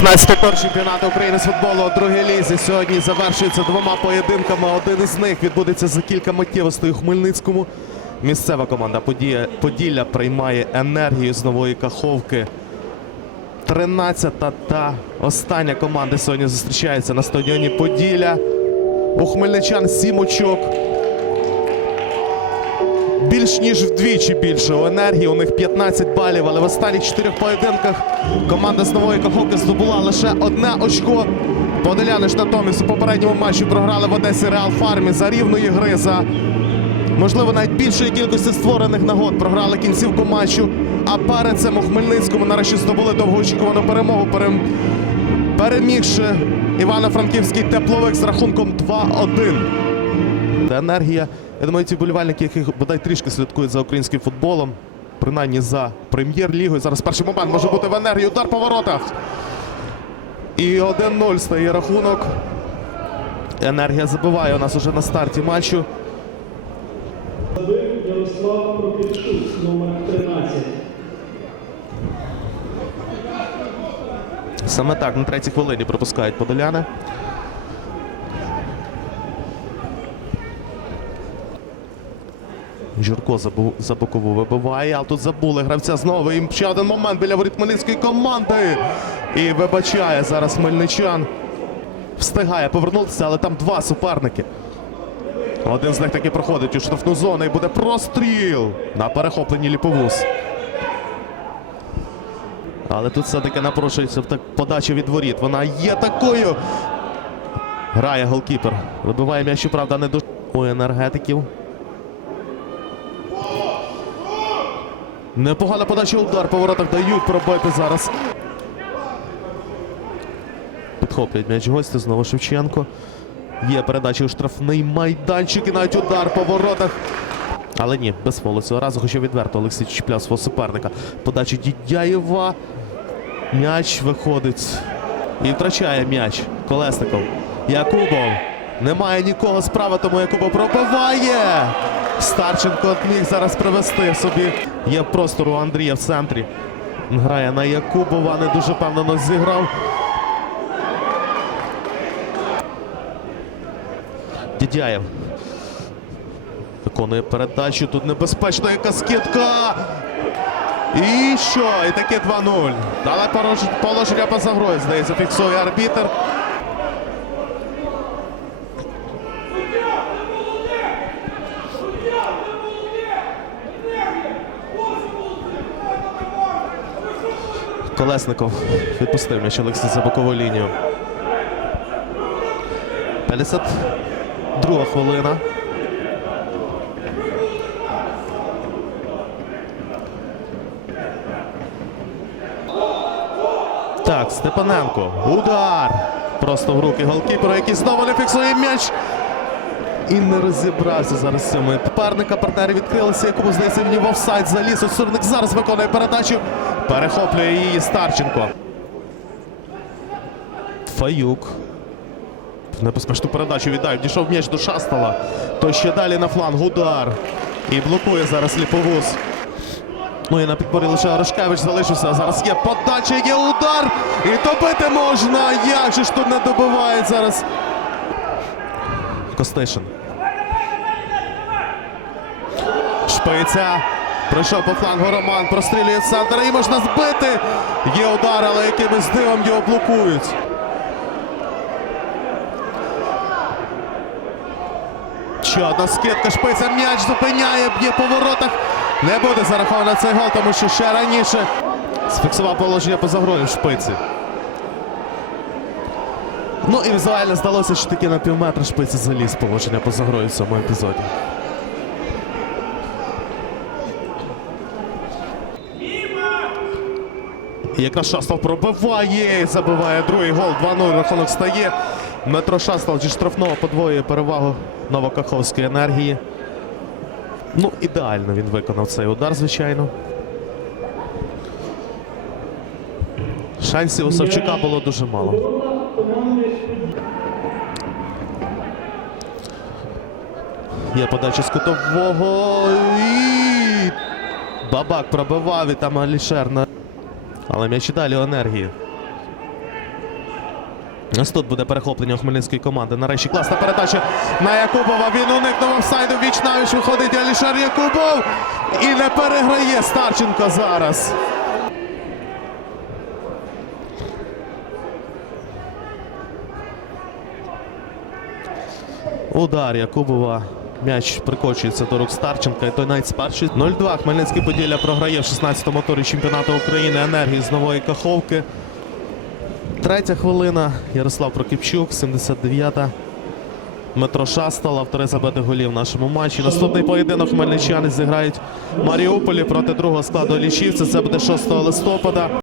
16 тур чемпіонату України з футболу у другій лізі. Сьогодні завершується двома поєдинками. Один із них відбудеться за кілька миттєвостей у Хмельницькому. Місцева команда Подія- Поділля приймає енергію з нової каховки. 13 та остання команда сьогодні зустрічається на стадіоні Поділля. У хмельничан 7 очок. Більш ніж вдвічі більше у енергії. У них 15 балів, але в останніх чотирьох поєдинках команда з нової каховки здобула лише одне очко. Подоляни ж натомість у попередньому матчі програли в Одесі Реал Фармі за рівної гри, за можливо навіть більшої кількості створених нагод. Програли кінцівку матчу. А перед цим у Хмельницькому нарешті здобули довгоочікувану перемогу. Перем... Перемігши Івано-Франківський тепловик з рахунком 2-1. Та енергія. Я думаю, ці вболівальники, які бодай трішки слідкують за українським футболом, принаймні за прем'єр-лігою. Зараз перший момент може бути в енергії. Удар по воротах. І 1-0 стає рахунок. Енергія забиває у нас уже на старті матчу. Ярослав Прокопчук, номер 13. Саме так на третій хвилині пропускають подоляни. Журко за бокову вибиває, а тут забули гравця знову. І ще один момент біля воріт Хмельницької команди. І вибачає зараз Мельничан. Встигає повернутися, але там два суперники. Один з них таки проходить у штрафну зону і буде простріл на перехопленні ліповуз. Але тут все-таки напрошується подача від воріт. Вона є такою. Грає голкіпер. Вибиває м'яч, правда, не до у енергетиків. Непогана подача удар по воротах дають пробити зараз. Підхоплюють м'яч гості. Знову Шевченко. Є передача у штрафний майданчик і навіть удар по воротах. Але ні, без фолу цього разу, хоча відверто Олексій чіпляв свого суперника. Подача Дідяєва. М'яч виходить і втрачає м'яч. Колесников. Якубов. Немає нікого справа, тому Якубов пробиває. Старченко міг зараз привести собі. Є простор у Андрія в центрі. Грає на Якубова, не дуже певно зіграв. Дідяєв. Виконує передачу. Тут небезпечна яка скидка. І що? І таке 2-0. Дали порож- положення по загрозі, здається, фіксує арбітр. Колесников відпустив м'яч Олексій за бокову лінію. 52 хвилина. Так, Степаненко. Удар. Просто в руки голкіпера, який знову не фіксує м'яч. І не розібрався зараз з цими. Парника партнери відкрилися, якому здається в офсайд заліз. Осурник зараз виконує передачу. Перехоплює її Старченко. Фаюк. Небезпечну передачу віддає. Дійшов м'яч до Шастала. То ще далі на фланг. Удар. І блокує зараз Ліповуз. Ну і на підборі лише Арашкевич залишився. Зараз є подача, є удар. І добити можна. Як же ж тут не добиває зараз. Костишин. Шпиця. Пройшов по флангу Роман. Прострілює центр. І можна збити. Є удар, але якимось дивом його блокують. Ще одна скидка, шпиця м'яч зупиняє, б'є по воротах. Не буде зараховано цей гол, тому що ще раніше сфіксував положення поза грою в шпиці. Ну і візуально здалося, що таки на півметра шпиці заліз положення поза грою в цьому епізоді. І якраз Шастал пробиває, забиває другий гол. 2-0 рахунок стає. Дмитро Шастал зі штрафного подвоює перевагу Новокаховської енергії. Ну, ідеально він виконав цей удар, звичайно. Шансів у Савчука було дуже мало. Є подача з кутового. І... Бабак пробивав і там Алішер на. Але м'яч і далі енергії. Ось тут буде перехоплення у хмельницької команди. Нарешті класна передача на Якубова. Він уникнув офсайду. Віч навіч виходить Алішер Якубов. І не переграє Старченко зараз. Удар Якубова. М'яч прикочується до рук Старченка. І той навіть спершить. 0-2. Хмельницький Поділля програє в 16-му турі чемпіонату України енергії з нової каховки. Третя хвилина. Ярослав Прокіпчук, 79-та. Дмитро Шастал, автори забитих голів в нашому матчі. Наступний поєдинок хмельничани зіграють в Маріуполі проти другого складу Лічівця. Це буде 6 листопада.